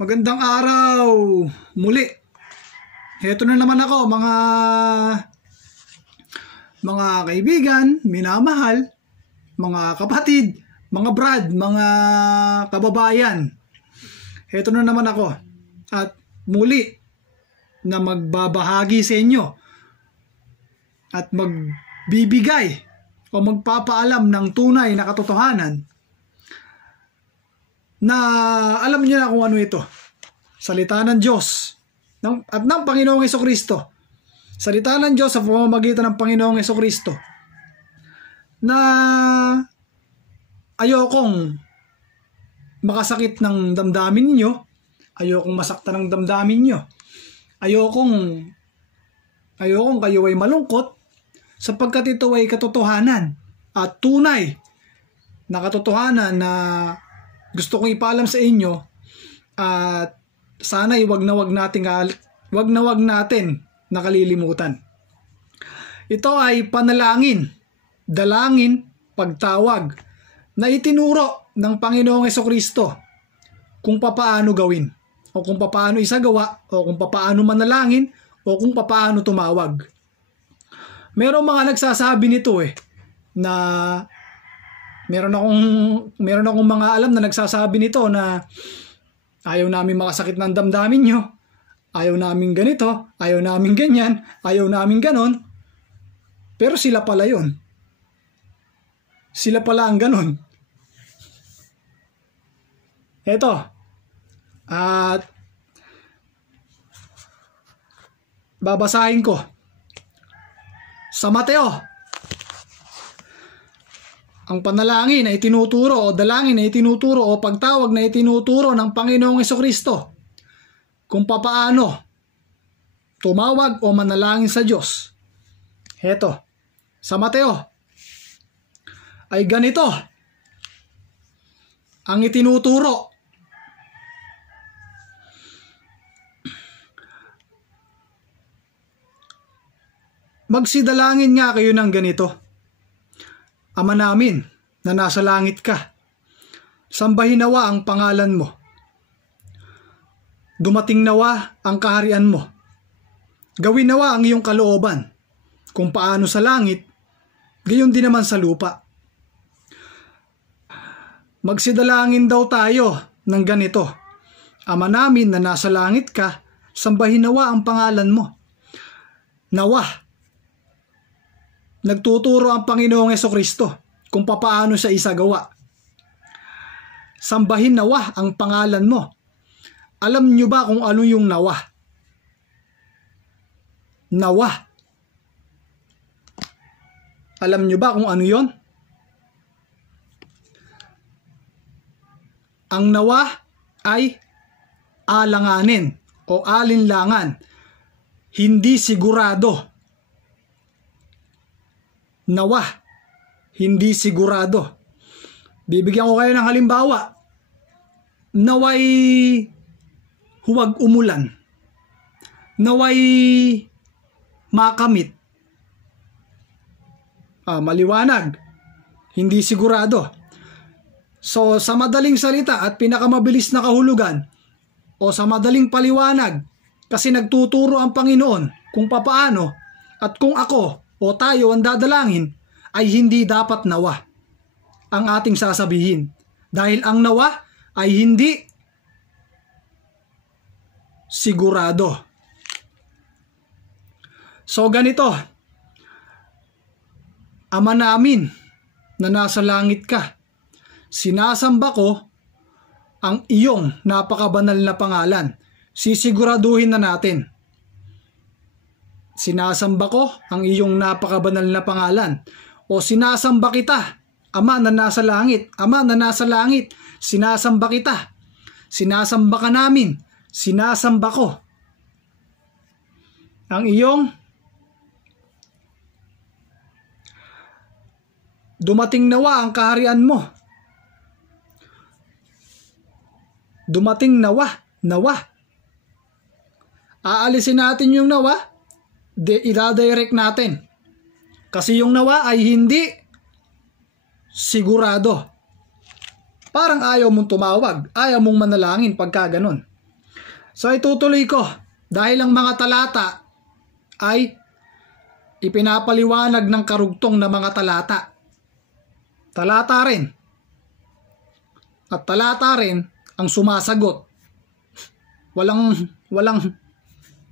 Magandang araw muli. Heto na naman ako mga kaibigan, minamahal, mga kapatid, mga brad, mga kababayan. Heto na naman ako at muli na magbabahagi sa inyo at magbibigay o magpapaalam ng tunay na katotohanan na alam niyo na kung ano ito. Salita ng Diyos at ng Panginoong Hesukristo. Salita ng Diyos sa pamamagitan ng Panginoong Hesukristo na ayokong makasakit ng damdamin niyo, ayokong masaktan ng damdamin niyo, ayokong kayo ay malungkot, sapagkat ito ay katotohanan at tunay na katotohanan na gusto kong ipaalam sa inyo at sana'y wag na wag natin nakalilimutan. Ito ay panalangin, dalangin, pagtawag na itinuro ng Panginoong Hesukristo kung papaano gawin o kung papaano isagawa o kung papaano manalangin o kung papaano tumawag. Merong mga nagsasabi nito na meron akong mga alam na nagsasabi nito na ayaw namin makasakit ng damdamin nyo, ayaw namin ganito, ayaw namin ganyan, ayaw namin ganon. Pero sila pala yun. Sila pala ang ganon. Eto. At babasahin ko sa Mateo. Ang panalangin na itinuturo o dalangin na itinuturo o pagtawag na itinuturo ng Panginoong Hesukristo kung papaano tumawag o manalangin sa Diyos. Heto, sa Mateo ay ganito ang itinuturo. Magsidalangin nga kayo ng ganito. Ama namin na nasa langit ka, sambahin nawa ang pangalan mo. Dumating nawa ang kaharian mo. Gawin nawa ang iyong kalooban, kung paano sa langit, gayon din naman sa lupa. Magsidalangin daw tayo ng ganito. Ama namin na nasa langit ka, sambahin nawa ang pangalan mo. Nawa. Nagtuturo ang Panginoong Hesukristo kung papaano siya isagawa. Sambahin nawa ang pangalan mo. Alam niyo ba kung ano yung nawa? Nawa. Alam niyo ba kung ano yon? Ang nawa ay alanganin o alinlangan. Hindi sigurado. Nawa, hindi sigurado. Bibigyan ko kayo ng halimbawa. Naway huwag umulan. Naway makamit. Maliwanag. Hindi sigurado. So sa madaling salita at pinakamabilis na kahulugan o sa madaling paliwanag, kasi nagtuturo ang Panginoon kung papaano at kung ako o tayo ang dadalangin, ay hindi dapat nawa ang ating sasabihin. Dahil ang nawa ay hindi sigurado. So ganito, Ama namin na nasa langit ka, sinasamba ko ang iyong napakabanal na pangalan. Sisiguraduhin na natin. Sinasamba ko ang iyong napakabanal na pangalan. O sinasamba kita, Ama na nasa langit. Ama na nasa langit, sinasamba kita. Sinasamba ka namin. Sinasamba ko ang iyong dumating nawa ang kaharian mo. Dumating nawa. Aalisin natin yung nawa. Ida-direct natin. Kasi yung nawa ay hindi sigurado. Parang ayaw mong tumawag, ayaw mong manalangin pagka ganon. So itutuloy ko dahil ang mga talata ay ipinapaliwanag ng karugtong na mga talata. Talata rin. At talata rin ang sumasagot.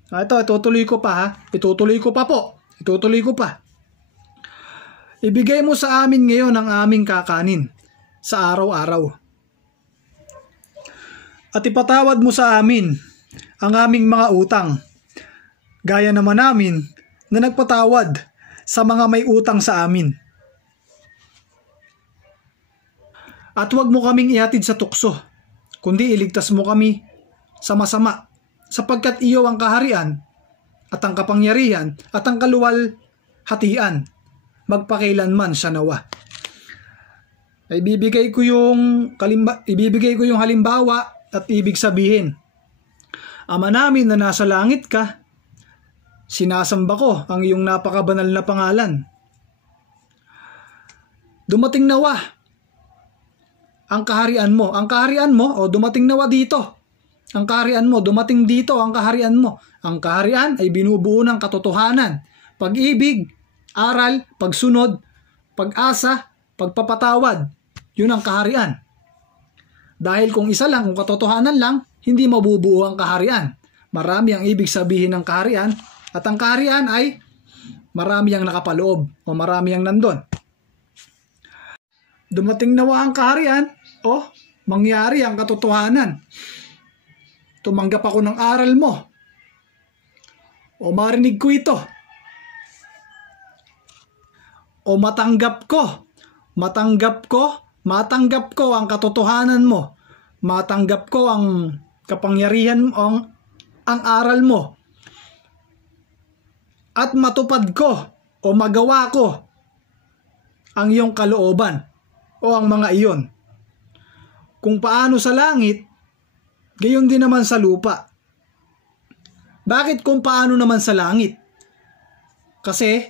Ito, itutuloy ko pa ha. Itutuloy ko pa po. Itutuloy ko pa. Ibigay mo sa amin ngayon ang aming kakanin sa araw-araw. At ipatawad mo sa amin ang aming mga utang, gaya naman namin na nagpatawad sa mga may utang sa amin. At huwag mo kaming ihatid sa tukso, kundi iligtas mo kami sa masama, sapagkat iyo ang kaharian at ang kapangyarihan at ang kaluwalhatian, magpakailanman siya nawa. Ibibigay ko yung halimbawa at ibig sabihin, Ama namin na nasa langit ka, sinasamba ko ang iyong napakabanal na pangalan. Dumating nawa ang kaharian mo. Ang kaharian mo, o dumating nawa dito. Ang kaharian mo, dumating dito ang kaharian mo. Ang kaharian ay binubuo ng katotohanan, pag-ibig, aral, pagsunod, pag-asa, pagpapatawad. Yun ang kaharian. Dahil kung isa lang, kung katotohanan lang, hindi mabubuo ang kaharian. Marami ang ibig sabihin ng kaharian, at ang kaharian ay marami ang nakapaloob o marami ang nandun. Dumating nawa ang kaharian, mangyari ang katotohanan. Tumanggap ako ng aral mo, o marinig ko ito, o matanggap ko ang katotohanan mo, matanggap ko ang kapangyarihan mo, ang aral mo, at matupad ko o magawa ko ang iyong kalooban o ang mga iyon. Kung paano sa langit, gayon din naman sa lupa. Bakit kung paano naman sa langit? Kasi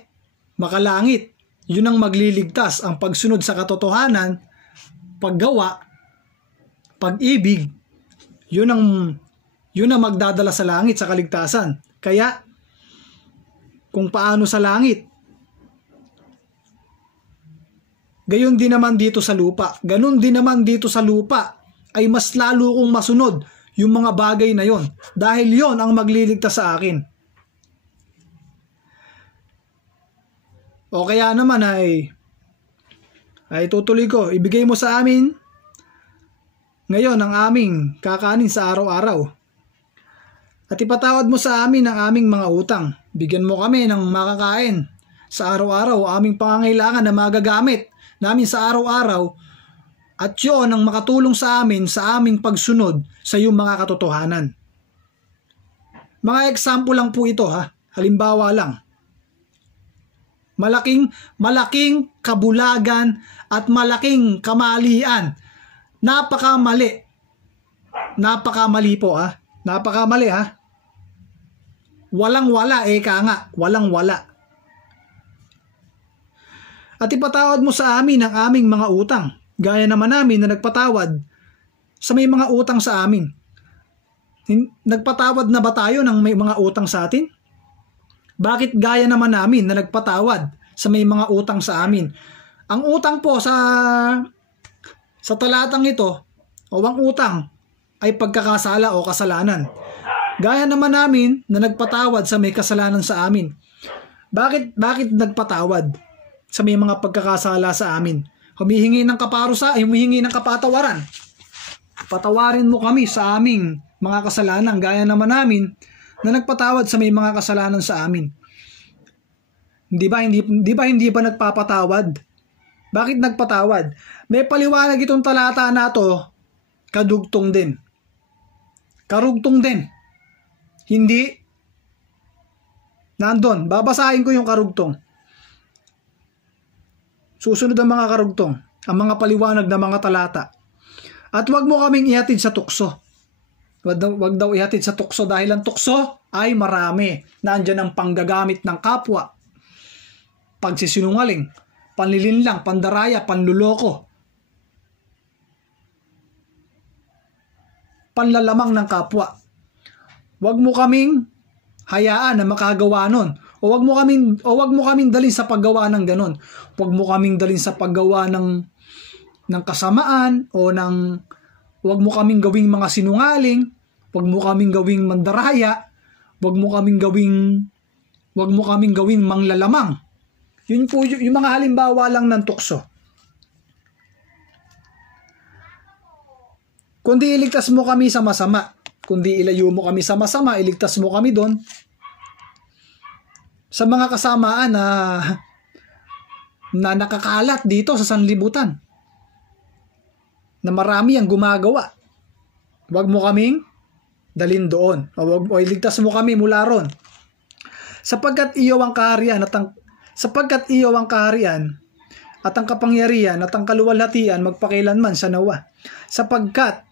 makalangit, yun ang magliligtas, ang pagsunod sa katotohanan, paggawa, pag-ibig, yun ang magdadala sa langit, sa kaligtasan. Kaya, kung paano sa langit, gayon din naman dito sa lupa. Ganon din naman dito sa lupa ay mas lalo kong masunod yung mga bagay na yon. Dahil yon ang magliligtas sa akin. O kaya naman ay tutuloy ko. Ibigay mo sa amin ngayon ang aming kakanin sa araw-araw. At ipatawad mo sa amin ang aming mga utang. Bigyan mo kami ng makakain sa araw-araw, aming pangangailangan na magagamit namin sa araw-araw, at yun ang makatulong sa amin sa aming pagsunod sa iyong mga katotohanan. Mga example lang po ito ha, halimbawa lang. Malaking kabulagan at malaking kamalian. Napakamali po ha. Napakamali ha. Walang-wala walang-wala. At ipatawad mo sa amin ang aming mga utang, gaya naman namin na nagpatawad sa may mga utang sa amin. Nagpatawad na ba tayo ng may mga utang sa atin? Bakit gaya naman namin na nagpatawad sa may mga utang sa amin? Ang utang po sa talatang ito, o ang utang, ay pagkakasala o kasalanan. Gaya naman namin na nagpatawad sa may kasalanan sa amin. Bakit nagpatawad sa may mga pagkakasala sa amin? Humihingi ng kapatawaran. Patawarin mo kami sa aming mga kasalanan, gaya naman namin na nagpatawad sa may mga kasalanan sa amin. Hindi ba nagpapatawad? Bakit nagpatawad? May paliwanag itong talata na to, karugtong din. Hindi nandun. Babasahin ko yung karugtong. Susunod ang mga karugtong, ang mga paliwanag na mga talata. At wag mo kaming ihatid sa tukso. Wag daw ihatid sa tukso dahil ang tukso ay marami. Nandiyan ang panggagamit ng kapwa, pagsisinungaling, panlilinlang, pandaraya, panluloko, panlalamang ng kapwa. Wag mo kaming hayaan na makagawa nun. O wag mo kaming dalhin sa paggawa ng ganon. Wag mo kaming dalhin sa paggawa ng kasamaan o wag mo kaming gawing mga sinungaling, wag mo kaming gawing mandaraya, wag mo kaming gawing manglalamang. Yun po yung mga halimbawa lang ng tukso. Kundi iligtas mo kami sa masama, kundi ilayo mo kami sa masama, iligtas mo kami doon sa mga kasamaan na nakakalat dito sa sanlibutan, na marami ang gumagawa. Wag mo kaming dalhin doon, o iligtas mo kami mula ron. Sapagkat iyo ang kaharian at ang kapangyarihan at ang kaluwalhatian magpakailanman sa nawa. Sapagkat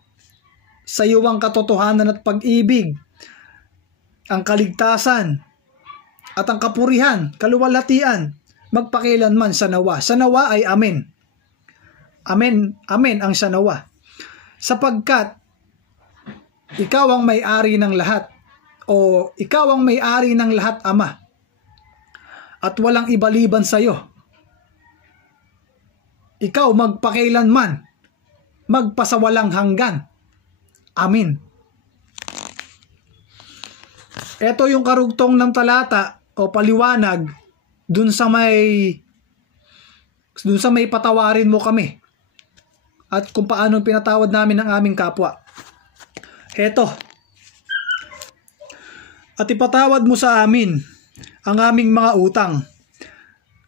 sa iyo ang katotohanan at pag-ibig, ang kaligtasan at ang kapurihan, kaluwalhatian magpakailanman sa nawa. Sa nawa ay amen. Amen, amen ang sa nawa. Sapagkat ikaw ang may-ari ng lahat, o ikaw ang may-ari ng lahat, Ama, at walang ibaliban sa iyo. Ikaw magpakailanman, magpasawalang hanggan. Amen. Ito yung karugtong ng talata o paliwanag dun sa may patawarin mo kami at kung paano pinatawad namin ang aming kapwa. Heto. At ipatawad mo sa amin ang aming mga utang,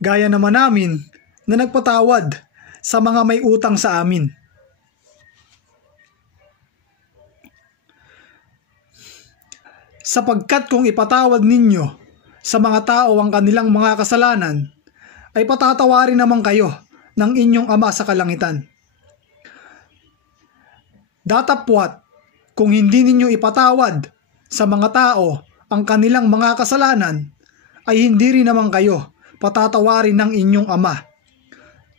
gaya naman namin na nagpatawad sa mga may utang sa amin. Sapagkat kung ipatawad ninyo sa mga tao ang kanilang mga kasalanan, ay patatawarin naman kayo ng inyong Ama sa kalangitan. Datapwat, kung hindi ninyo ipatawad sa mga tao ang kanilang mga kasalanan, ay hindi rin naman kayo patatawarin ng inyong Ama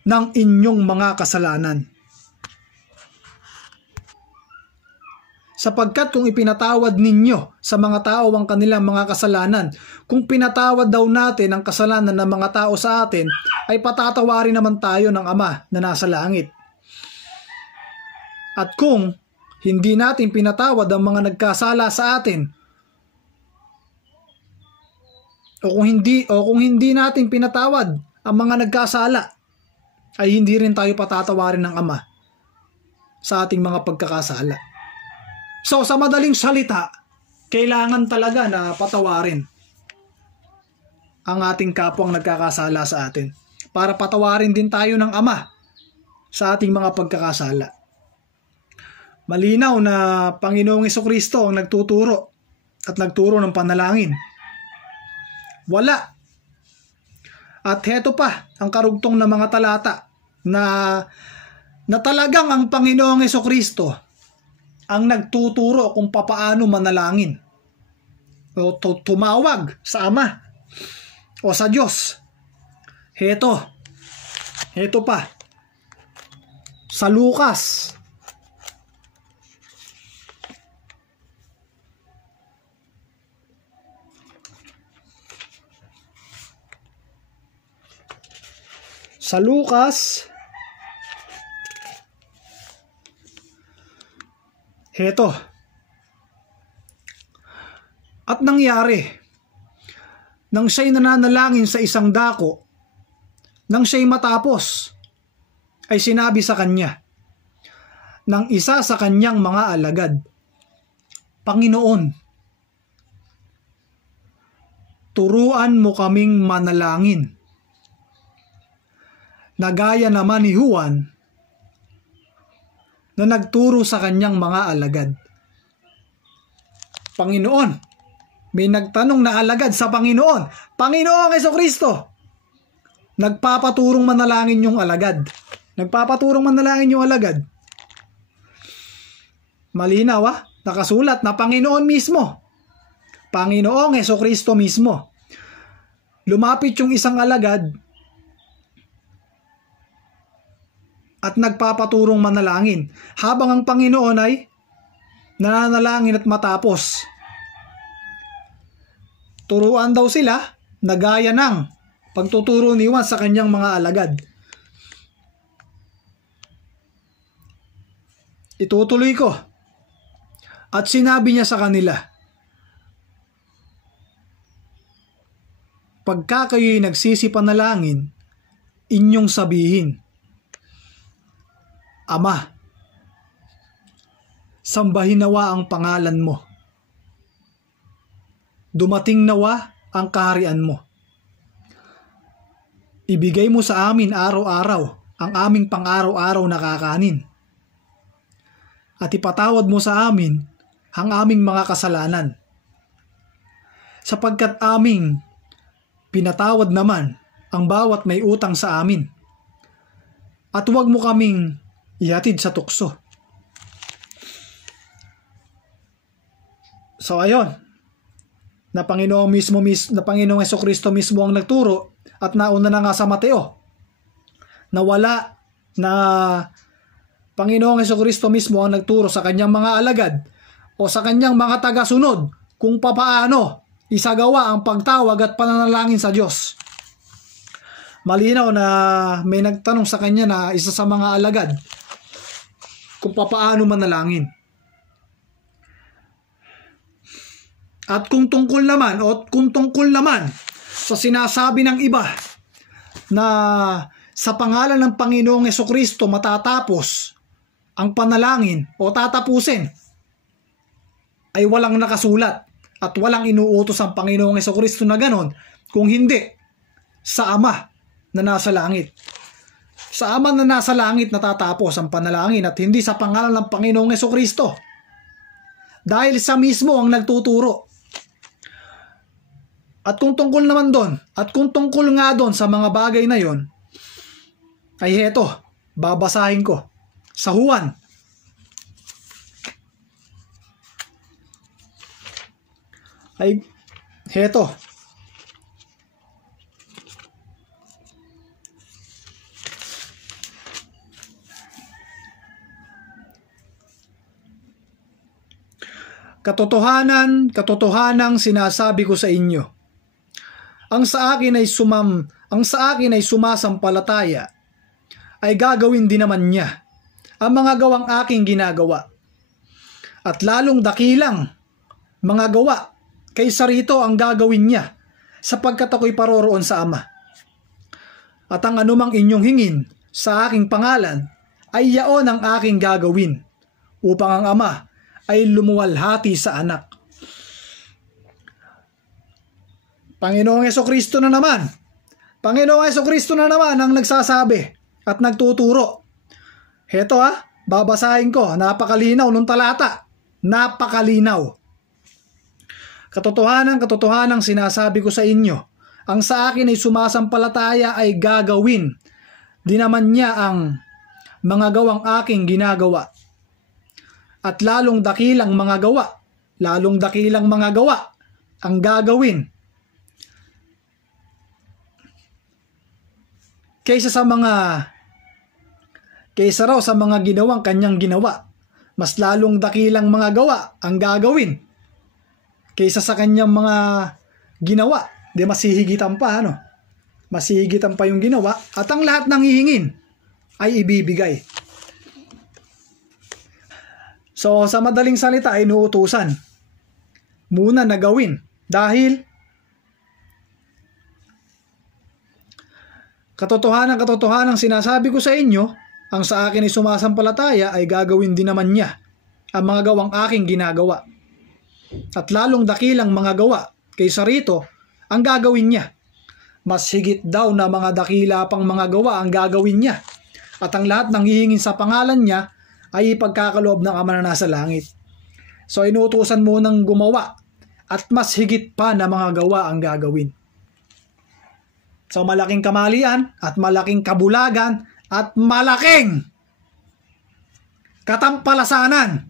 ng inyong mga kasalanan. Sapagkat kung ipinatawad ninyo sa mga tao ang kanilang mga kasalanan, kung pinatawad daw natin ang kasalanan ng mga tao sa atin, ay patatawarin naman tayo ng Ama na nasa langit. At kung hindi natin pinatawad ang mga nagkasala sa atin, o kung hindi natin pinatawad ang mga nagkasala, ay hindi rin tayo patatawarin ng Ama sa ating mga pagkakasala. So sa madaling salita, kailangan talaga na patawarin ang ating kapwang nagkakasala sa atin, para patawarin din tayo ng Ama sa ating mga pagkakasala. Malinaw na Panginoong Jesucristo ang nagtuturo at nagturo ng panalangin. Wala. At heto pa ang karugtong ng mga talata na talagang ang Panginoong Jesucristo ang nagtuturo kung papaano manalangin o tumawag sa Ama o sa Diyos. Heto pa sa Lucas heto. At nangyari, nang siya'y nananalangin sa isang dako, nang siya'y matapos, ay sinabi sa kanya ng isa sa kanyang mga alagad, Panginoon, turuan mo kaming manalangin, na gaya naman ni Juan na nagturo sa kanyang mga alagad. Panginoon, may nagtanong na alagad sa Panginoon, Panginoong Jesucristo, nagpapaturong manalangin yung alagad. Malinaw nakasulat na Panginoon mismo, Panginoong Jesucristo mismo. Lumapit yung isang alagad at nagpapaturong manalangin, habang ang Panginoon ay nananalangin at matapos turuan daw sila na gaya ng pagtuturo ni Juan sa kanyang mga alagad. Itutuloy ko. At sinabi niya sa kanila, pagka kayo'y nagsisipanalangin, inyong sabihin, Ama, sambahin nawa ang pangalan mo. Dumating nawa ang kaharian mo. Ibigay mo sa amin araw-araw ang aming pang-araw-araw na kakanin. At ipatawad mo sa amin ang aming mga kasalanan. Sapagkat aming pinatawad naman ang bawat may utang sa amin. At huwag mo kaming ihatid sa tukso. So ayun, na Panginoong Hesukristo mismo ang nagturo at nauna na nga sa Mateo na wala na Panginoong Hesukristo mismo ang nagturo sa kanyang mga alagad o sa kanyang mga tagasunod kung papaano isagawa ang pagtawag at pananalangin sa Diyos. Malinaw na may nagtanong sa kanya na isa sa mga alagad kung papaano manalangin. At kung tungkol naman sa sinasabi ng iba na sa pangalan ng Panginoong Hesukristo matatapos ang panalangin o tatapusin, ay walang nakasulat at walang inuutos ang Panginoong Hesukristo na ganon, kung hindi sa Ama na nasa langit. Sa Ama na nasa langit natatapos ang panalangin at hindi sa pangalan ng Panginoong Hesukristo. Dahil sa mismo ang nagtuturo. At kung tungkol naman doon, at kung tungkol nga doon sa mga bagay na yon, ay heto, babasahin ko. Sa Juan. Ay, heto. Katotohanang sinasabi ko sa inyo. Ang sa akin ay sumasampalataya ay gagawin din naman niya ang mga gawang aking ginagawa. At lalong dakilang mga gawa kaysa rito ang gagawin niya, sapagkat ako'y paroroon sa Ama. At ang anumang inyong hingin sa aking pangalan ay yaon ang aking gagawin, upang ang Ama ay lumuwalhati sa Anak. Panginoong Hesukristo na naman ang nagsasabi at nagtuturo. Heto babasahin ko, napakalinaw nung talata. Napakalinaw. Katotohanang sinasabi ko sa inyo, ang sa akin ay sumasampalataya ay gagawin di naman niya ang mga gawang aking ginagawa. At lalong dakilang mga gawa ang gagawin kaysa raw sa mga ginawang kanyang ginawa. Mas lalong dakilang mga gawa ang gagawin kaysa sa kanyang mga ginawa. Di masihigitan pa, masihigitan pa yung ginawa, at ang lahat ng hihingin ay ibibigay. So sa madaling salita ay inuutusan muna na gawin, dahil katotohanang sinasabi ko sa inyo, ang sa akin ay sumasampalataya ay gagawin din naman niya ang mga gawang aking ginagawa. At lalong dakilang mga gawa kaysa rito ang gagawin niya. Mas higit daw na mga dakila pang mga gawa ang gagawin niya. At ang lahat ng hihingin sa pangalan niya ay ipagkakaloob ng Ama na nasa langit. So inuutusan mo ng gumawa at mas higit pa na mga gawa ang gagawin. So malaking kamalian at malaking kabulagan at malaking katampalasanan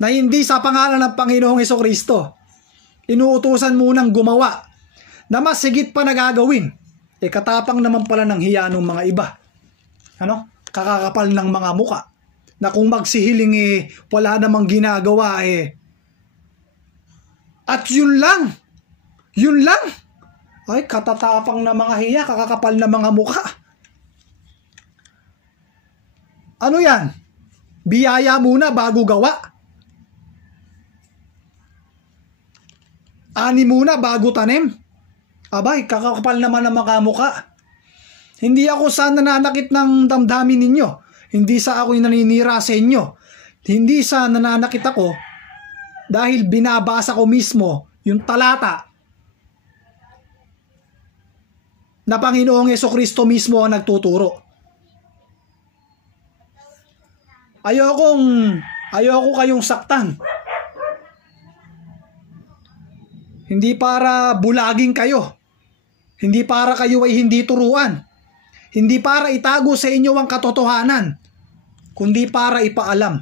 na hindi sa pangalan ng Panginoong Hesukristo inuutusan mo ng gumawa na mas higit pa na gagawin. Katapang naman pala ng hiya ng mga iba. Kakakapal ng mga muka na kung magsihiling wala namang ginagawa At yun lang Yun lang. Ay, katatapang na mga hiya, kakakapal na mga mukha. Ano yan? Biyaya muna bago gawa. Ani muna bago tanim. Abay, kakakapal naman ang mga mukha. Hindi ako sa nananakit ng damdamin ninyo. Hindi sa ako'y naninira sa inyo. Hindi sa nananakit ako dahil binabasa ko mismo yung talata na Panginoong Hesukristo mismo ang nagtuturo. Ayoko kayong saktan. Hindi para bulaging kayo. Hindi para kayo ay hindi turuan. Hindi para itago sa inyo ang katotohanan, kundi para ipaalam.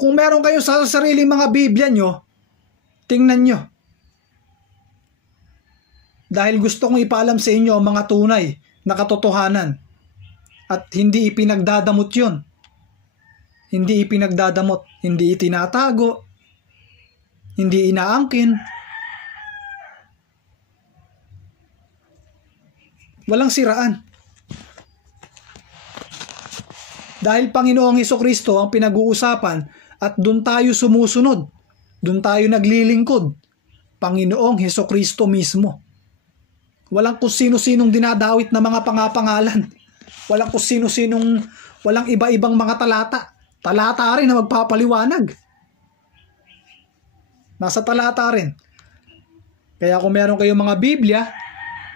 Kung meron kayo sa sariling mga Biblia nyo, tingnan nyo. Dahil gusto kong ipaalam sa inyo ang mga tunay na katotohanan. At hindi ipinagdadamot yun. Hindi ipinagdadamot. Hindi itinatago. Hindi inaangkin. Walang siraan. Dahil Panginoong Hesukristo ang pinag-uusapan at doon tayo sumusunod. Doon tayo naglilingkod. Panginoong Hesukristo mismo. Walang kung sino-sinong dinadawit na mga pangapangalan. Walang kung sino-sinong, walang iba-ibang mga talata. Talata rin na magpapaliwanag. Nasa talata rin. Kaya kung meron kayong mga Biblia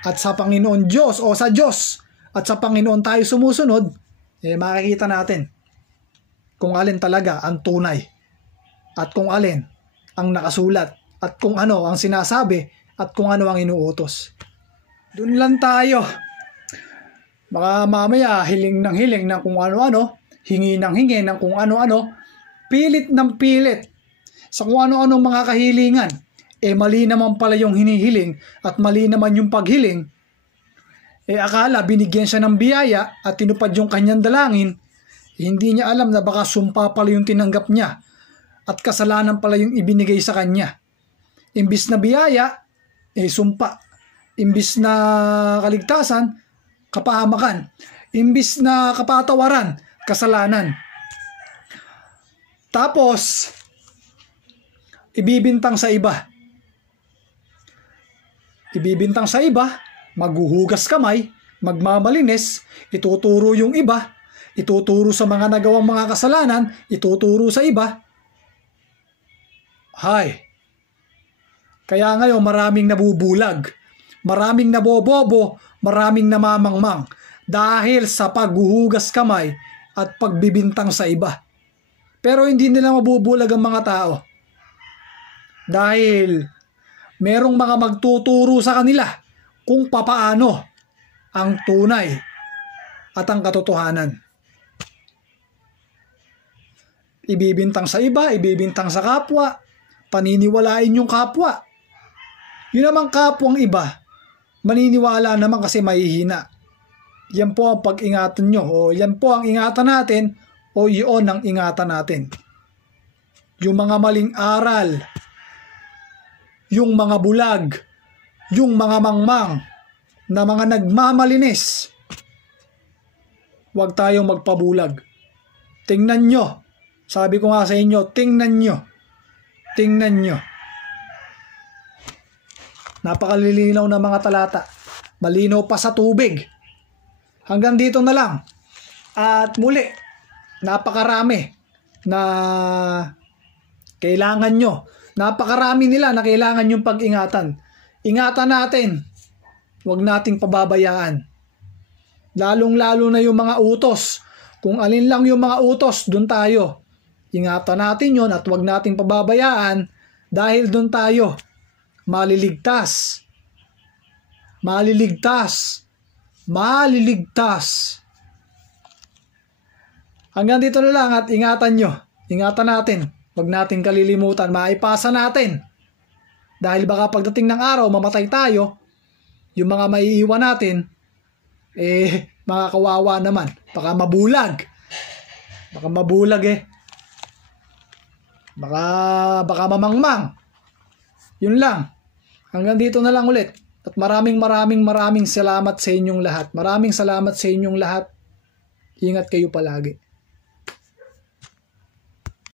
at sa Panginoon Diyos o sa Diyos at sa Panginoon tayo sumusunod, makikita natin kung alin talaga ang tunay at kung alin ang nakasulat at kung ano ang sinasabi at kung ano ang inuutos. Doon lang tayo. Baka mamaya hiling ng kung ano-ano, hingi ng hingi ng kung ano-ano, pilit ng pilit sa kung ano-ano mga kahilingan. Mali naman pala yung hinihiling at mali naman yung paghiling. Akala binigyan siya ng biyaya at tinupad yung kanyang dalangin, hindi niya alam na baka sumpa pala yung tinanggap niya at kasalanan pala yung ibinigay sa kanya. Imbis na biyaya, sumpa. Imbis na kaligtasan, kapahamakan. Imbis na kapatawaran, kasalanan. Tapos, ibibintang sa iba. Ibibintang sa iba, maghuhugas kamay, magmamalinis, ituturo yung iba, ituturo sa mga nagawang mga kasalanan, ituturo sa iba. Hay! Kaya ngayon maraming nabubulag, maraming nabobobo, maraming namamangmang dahil sa paghuhugas kamay at pagbibintang sa iba. Pero hindi nila mabubulag ang mga tao. Dahil merong mga magtuturo sa kanila kung papaano ang tunay at ang katotohanan. Ibibintang sa iba, ibibintang sa kapwa, paniniwalain yung kapwa. Yun namang kapwang iba, maniniwala naman kasi mahihina. Yan po ang pag-ingatan nyo, o yan po ang ingatan natin, o iyon ang ingatan natin. Yung mga maling aral, yung mga bulag, yung mga mangmang, na mga nagmamalinis, huwag tayong magpabulag. Tingnan nyo, sabi ko nga sa inyo, tingnan nyo, tingnan nyo. Napakalilinaw na mga talata, malinaw pa sa tubig. Hanggang dito na lang. At muli, napakarami na kailangan nyo. Napakarami nila na kailangan yung pag-ingatan. Ingatan natin. Huwag nating pababayaan. Lalong-lalo na yung mga utos. Kung alin lang yung mga utos, dun tayo. Ingatan natin yon at huwag nating pababayaan dahil dun tayo maliligtas. Maliligtas. Maliligtas. Hanggang dito na lang at ingatan nyo. Ingatan natin. Huwag natin kalilimutan. Maipasa natin. Dahil baka pagdating ng araw, mamatay tayo. Yung mga maiiwan natin, mga kawawa naman. Baka mabulag. Baka mabulag Baka mamangmang. Yun lang. Hanggang dito na lang ulit. At maraming salamat sa inyong lahat. Maraming salamat sa inyong lahat. Ingat kayo palagi.